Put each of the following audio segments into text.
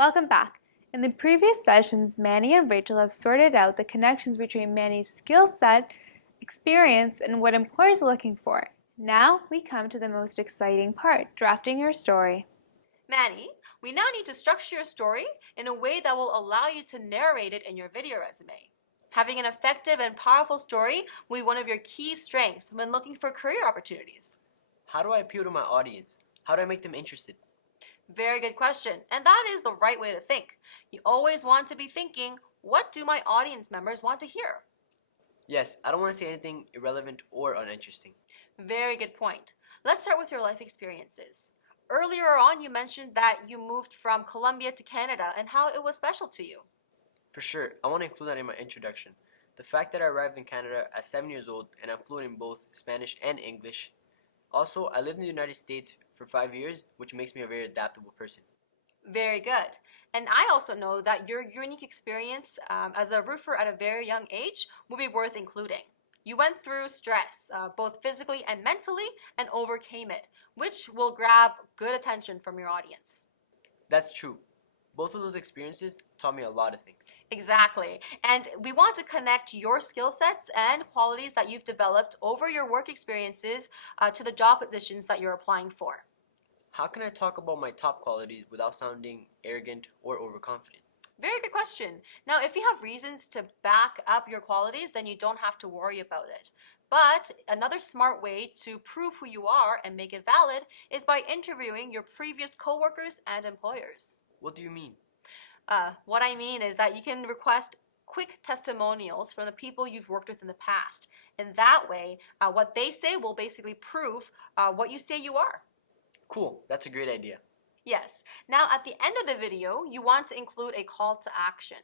Welcome back. In the previous sessions, Manny and Rachel have sorted out the connections between Manny's skill set, experience, and what employers are looking for. Now we come to the most exciting part, drafting your story. Manny, we now need to structure your story in a way that will allow you to narrate it in your video resume. Having an effective and powerful story will be one of your key strengths when looking for career opportunities. How do I appeal to my audience? How do I make them interested? Very good question, and that is the right way to think. You always want to be thinking, what do my audience members want to hear? Yes, I don't want to say anything irrelevant or uninteresting. Very good point. Let's start with your life experiences. Earlier on, you mentioned that you moved from Colombia to Canada and how it was special to you. For sure, I want to include that in my introduction. The fact that I arrived in Canada at 7 years old and I'm fluent in both Spanish and English. Also, I lived in the United States for 5 years, which makes me a very adaptable person. Very good. And I also know that your unique experience as a roofer at a very young age will be worth including. You went through stress, both physically and mentally, and overcame it, which will grab good attention from your audience. That's true. Both of those experiences taught me a lot of things. Exactly. And we want to connect your skill sets and qualities that you've developed over your work experiences to the job positions that you're applying for. How can I talk about my top qualities without sounding arrogant or overconfident? Very good question. Now, if you have reasons to back up your qualities, then you don't have to worry about it. But another smart way to prove who you are and make it valid is by interviewing your previous coworkers and employers. What do you mean? What I mean is that you can request quick testimonials from the people you've worked with in the past. And that way, what they say will basically prove what you say you are. Cool, that's a great idea. Yes. Now, at the end of the video, you want to include a call to action.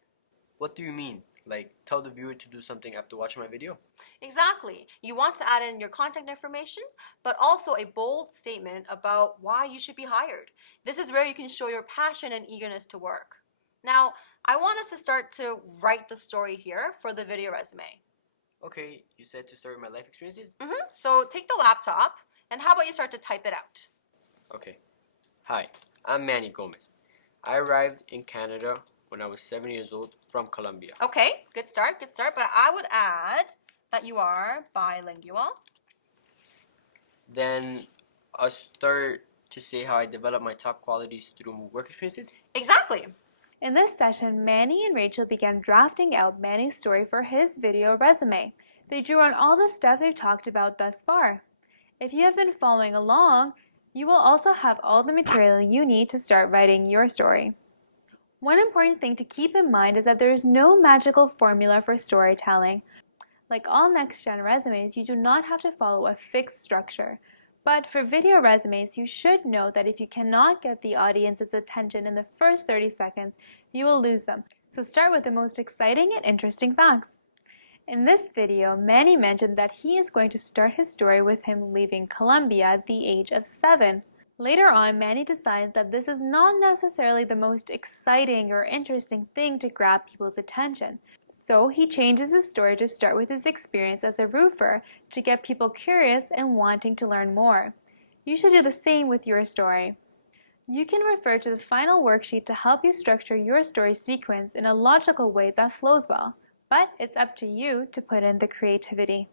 What do you mean? Like, tell the viewer to do something after watching my video? Exactly. You want to add in your contact information, but also a bold statement about why you should be hired. This is where you can show your passion and eagerness to work. Now, I want us to start to write the story here for the video resume. Okay, you said to start with my life experiences? So take the laptop, and how about you start to type it out? Okay. Hi, I'm Manny Gomez. I arrived in Canada when I was 7 years old from Colombia. Okay, good start, but I would add that you are bilingual. Then I'll start to say how I developed my top qualities through work experiences. Exactly. In this session, Manny and Rachel began drafting out Manny's story for his video resume. They drew on all the stuff they've talked about thus far. If you have been following along, you will also have all the material you need to start writing your story. One important thing to keep in mind is that there is no magical formula for storytelling. Like all NextGen resumes, you do not have to follow a fixed structure. But for video resumes, you should know that if you cannot get the audience's attention in the first 30 seconds, you will lose them. So start with the most exciting and interesting facts. In this video, Manny mentioned that he is going to start his story with him leaving Colombia at the age of 7. Later on, Manny decides that this is not necessarily the most exciting or interesting thing to grab people's attention. So he changes his story to start with his experience as a roofer to get people curious and wanting to learn more. You should do the same with your story. You can refer to the final worksheet to help you structure your story sequence in a logical way that flows well. But it's up to you to put in the creativity.